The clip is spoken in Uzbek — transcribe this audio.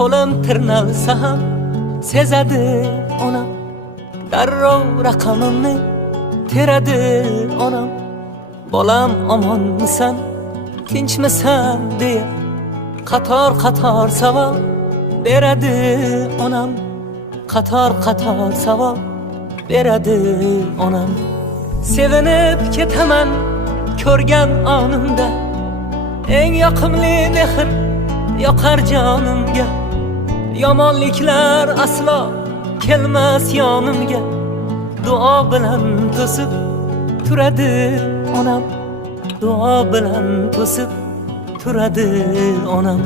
qo'lim tirnalsa ham sezadi onam. Darrov raqamimni teradi onam. Bolam omonmisan, tinchmisan deya qator qator savol beradi onam. Qator qator savol beradi onam. Sevinib ketaman ko'rgan onimda, eng yoqimli mehr yoqar jonimga. Yomonliklar aslo kelmas yonimga. Duo bilan to'sib turadi onam. Duo bilan to'sib turadi onam.